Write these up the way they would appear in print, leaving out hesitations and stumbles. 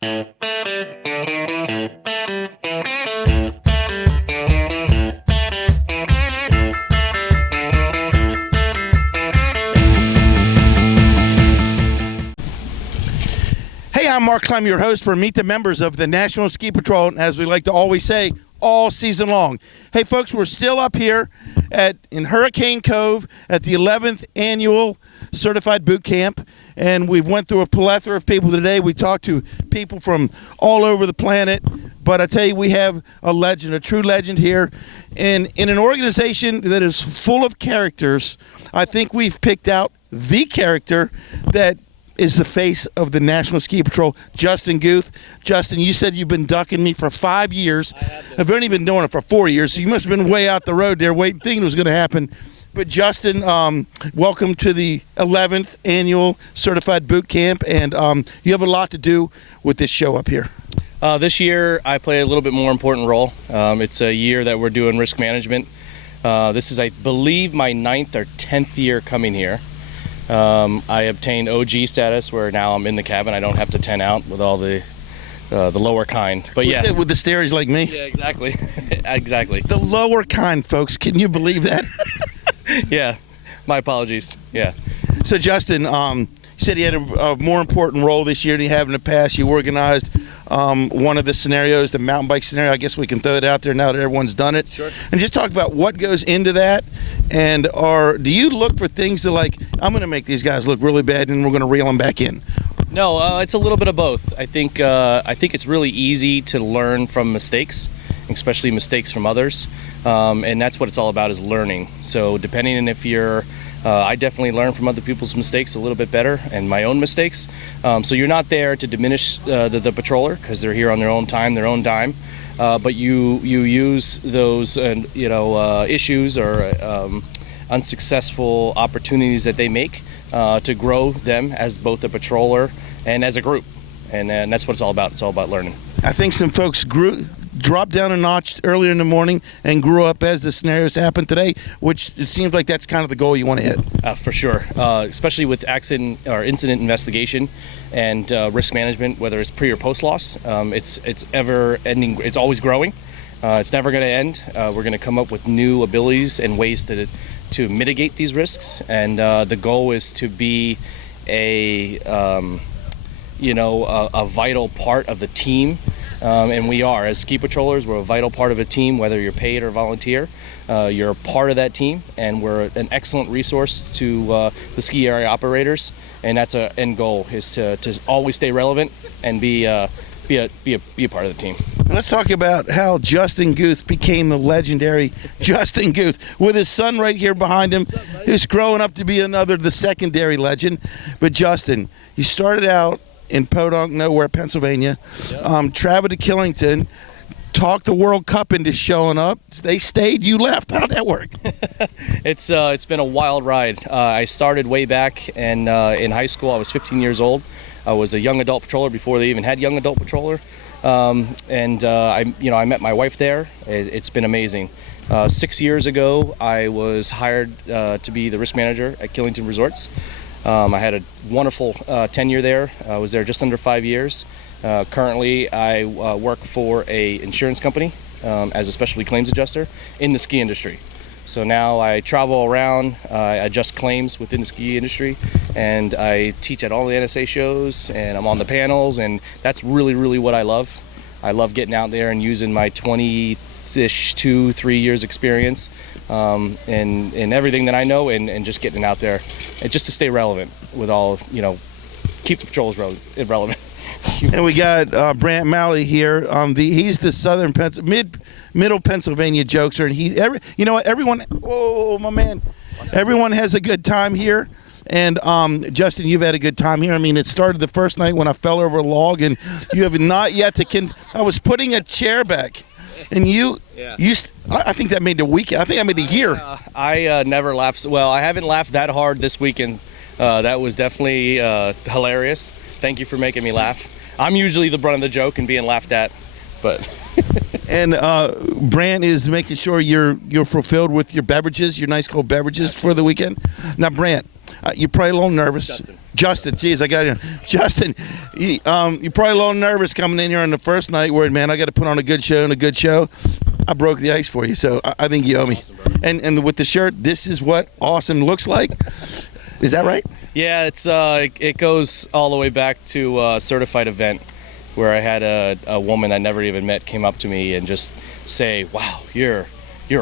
Hey, I'm Mark Clem, your host for Meet the Members of the National Ski Patrol, and as we like to always say, all season long. Hey, folks, we're still up here in Hurricane Cove at the 11th Annual Certified Boot Camp, and we've went through a plethora of people today. We talked to people from all over the planet, but I tell you, we have a legend, a true legend here. And in an organization that is full of characters, I think we've picked out the character that is the face of the National Ski Patrol, Justin Guth. Justin, you said you've been ducking me for 5 years. I've only been doing it for 4 years, so you must have been way out the road there waiting, thinking it was going to happen. But Justin, welcome to the 11th Annual Certified Boot Camp, and you have a lot to do with this show up here. This year, I play a little bit more important role. It's a year that we're doing risk management. This is, I believe, my 9th or 10th year coming here. I obtained OG status where now I'm in the cabin. I don't have to 10 out with all the lower kind. But yeah, with the stairs like me. Yeah, exactly, exactly. The lower kind, folks. Can you believe that? Yeah, my apologies. Yeah. So Justin, you said you had a more important role this year than you have in the past. You organized one of the scenarios, the mountain bike scenario. I guess we can throw it out there now that everyone's done it. Sure. And just talk about what goes into that. And do you look for things to like, I'm going to make these guys look really bad and we're going to reel them back in? No, it's a little bit of both. I think it's really easy to learn from mistakes, especially mistakes from others. And that's what it's all about, is learning. So depending on if you're I definitely learn from other people's mistakes a little bit better, and my own mistakes. So you're not there to diminish the patroller, because they're here on their own time, their own dime. But you use those issues or unsuccessful opportunities that they make to grow them as both a patroller and as a group. And that's what it's all about. It's all about learning. I think some folks dropped down a notch earlier in the morning and grew up as the scenarios happened today, which it seems like that's kind of the goal you want to hit. For sure, especially with accident or incident investigation and risk management, whether it's pre or post loss. It's ever ending. It's always growing. It's never going to end. We're going to come up with new abilities and ways to mitigate these risks, and the goal is to be a vital part of the team. And we are, as ski patrollers, we're a vital part of a team, whether you're paid or volunteer. You're a part of that team, and we're an excellent resource to the ski area operators. And that's an end goal, is to always stay relevant and be a part of the team. Let's talk about how Justin Guth became the legendary Justin Guth, with his son right here behind him, who's growing up to be the secondary legend. But Justin, you started out in Podunk, nowhere, Pennsylvania, traveled to Killington, talked the World Cup into showing up. They stayed, you left. How'd that work? It's been a wild ride. I started way back in high school. I was 15 years old. I was a young adult patroller before they even had young adult patroller. I met my wife there. It's been amazing. 6 years ago, I was hired to be the risk manager at Killington Resorts. I had a wonderful tenure there. I was there just under 5 years. Currently, I work for a insurance company as a specialty claims adjuster in the ski industry. So now I travel around, I adjust claims within the ski industry, and I teach at all the NSA shows, and I'm on the panels, and that's really, really what I love. I love getting out there and using my 20-ish, 2-3 years experience in everything that I know, and just getting out there and just to stay relevant with all, keep the patrols relevant. And we got Brant Malley here. He's the middle Pennsylvania jokester, and everyone. Oh, my man! Everyone has a good time here. And Justin, you've had a good time here. I mean, it started the first night when I fell over a log, and you have not yet I was putting a chair back, and I think that made the weekend. I think I made the year. I never laughed. Well, I haven't laughed that hard this weekend. That was definitely hilarious. Thank you for making me laugh. I'm usually the brunt of the joke and being laughed at, but. And Brant is making sure you're fulfilled with your beverages, your nice cold beverages for the weekend. Now, Brant, you're probably a little nervous. Justin, geez, I got you. Justin, you're probably a little nervous coming in here on the first night. Worried, man, I got to put on a good show and a good show. I broke the ice for you, so I think you owe me. Awesome, brother. And with the shirt, this is what awesome looks like. Is that right? Yeah, it goes all the way back to a certified event where I had a woman I never even met came up to me and just say, "Wow, you're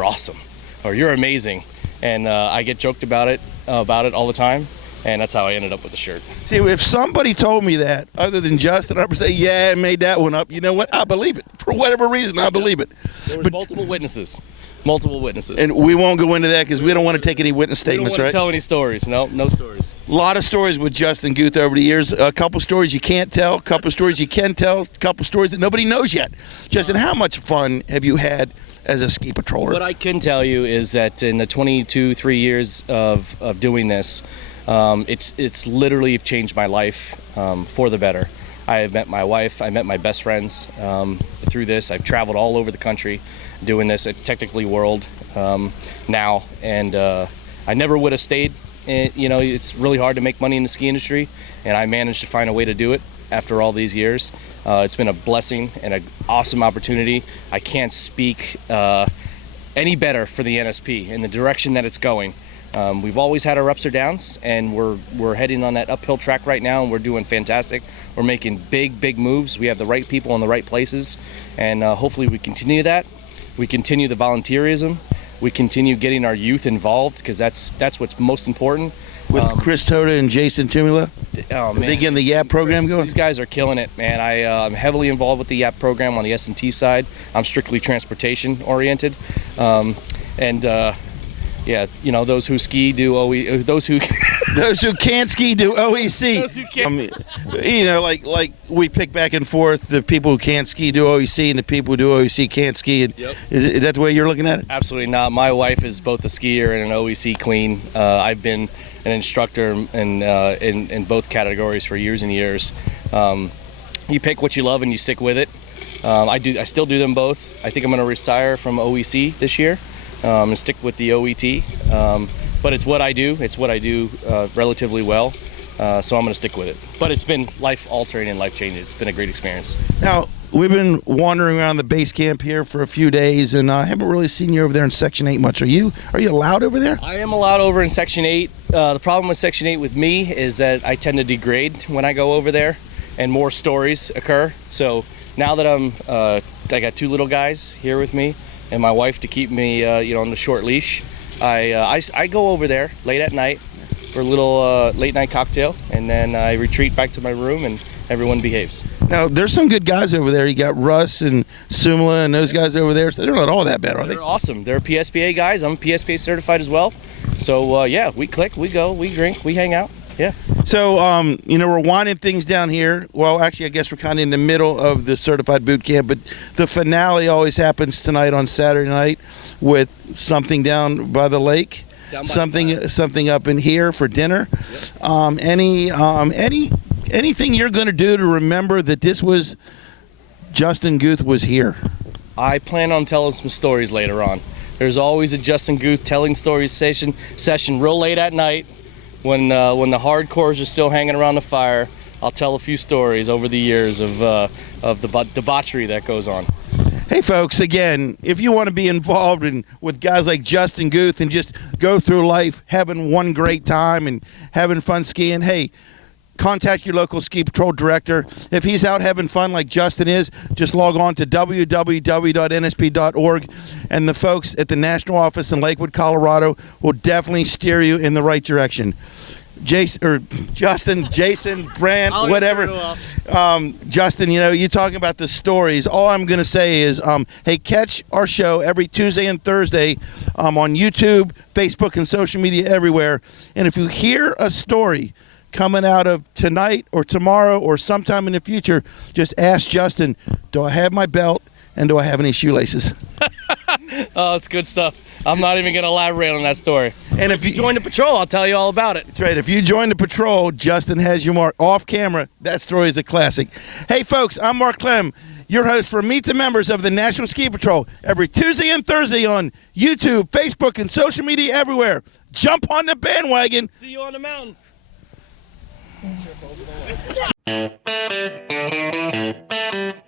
awesome," or "You're amazing," and I get joked about it all the time, and that's how I ended up with the shirt. See, if somebody told me that, other than Justin, I would say, "Yeah, I made that one up." You know what? I believe it. For whatever reason, I believe it. There was multiple witnesses. And we won't go into that because we don't want to take any witness statements, we don't want right? to tell any stories. No stories. A lot of stories with Justin Guth over the years. A couple stories you can't tell, a couple stories you can tell, a couple stories that nobody knows yet. Justin, how much fun have you had as a ski patroller? What I can tell you is that in the 3 years of doing this, it's literally changed my life for the better. I have met my wife. I met my best friends through this. I've traveled all over the country doing this, technically world now, and I never would have stayed. It's really hard to make money in the ski industry, and I managed to find a way to do it after all these years. It's been a blessing and an awesome opportunity. I can't speak any better for the NSP and the direction that it's going. We've always had our ups or downs, and we're heading on that uphill track right now, and we're doing fantastic. We're making big moves. We have the right people in the right places, and hopefully we continue that. We continue the volunteerism. We continue getting our youth involved, because that's what's most important. With Chris Toda and Jason Tumula? Oh, man. Are they getting the YAP program going? These guys are killing it, man. I'm heavily involved with the YAP program on the S&T side. I'm strictly transportation oriented. Yeah, those who ski do OE. Those who those who can't ski do OEC. Those who can't. Like we pick back and forth. The people who can't ski do OEC, and the people who do OEC can't ski. And Yep. Is that the way you're looking at it? Absolutely not. My wife is both a skier and an OEC queen. I've been an instructor in both categories for years and years. You pick what you love and you stick with it. I still do them both. I think I'm going to retire from OEC this year. And stick with the OET, but it's what I do. It's what I do relatively well, so I'm going to stick with it. But it's been life-altering and life-changing. It's been a great experience. Now, we've been wandering around the base camp here for a few days, and I haven't really seen you over there in Section 8 much. Are you allowed over there? I am allowed over in Section 8. The problem with Section 8 with me is that I tend to degrade when I go over there, and more stories occur. So now that I got two little guys here with me, and my wife to keep me, on the short leash, I go over there late at night for a little late night cocktail, and then I retreat back to my room, and everyone behaves. Now, there's some good guys over there. You got Russ and Sumla and those guys over there. So they're not all that bad, are they? They're awesome. They're PSPA guys. I'm PSPA certified as well. So yeah, we click, we go, we drink, we hang out. Yeah. So, we're winding things down here. Well, actually, I guess we're kind of in the middle of the certified boot camp, but the finale always happens tonight on Saturday night with something down by the lake, something up in here for dinner. Yep. Anything you're going to do to remember that this was Justin Guth was here? I plan on telling some stories later on. There's always a Justin Guth telling stories session real late at night. When the hardcores are still hanging around the fire, I'll tell a few stories over the years of the debauchery that goes on. Hey, folks, again, if you want to be involved with guys like Justin Guth and just go through life having one great time and having fun skiing, hey, contact your local ski patrol director. If he's out having fun like Justin is, just log on to www.nsp.org, and the folks at the national office in Lakewood, Colorado will definitely steer you in the right direction. Justin, Jason, Brant, whatever. Justin, you're talking about the stories. All I'm going to say is, hey, catch our show every Tuesday and Thursday on YouTube, Facebook, and social media everywhere. And if you hear a story coming out of tonight or tomorrow or sometime in the future, just ask Justin, do I have my belt and do I have any shoelaces? Oh, it's good stuff. I'm not even going to elaborate on that story. And if you join the patrol, I'll tell you all about it. That's right. If you join the patrol, Justin has you marked off camera. That story is a classic. Hey, folks, I'm Mark Clem, your host for Meet the Members of the National Ski Patrol, every Tuesday and Thursday on YouTube, Facebook, and social media everywhere. Jump on the bandwagon. See you on the mountain. Bye.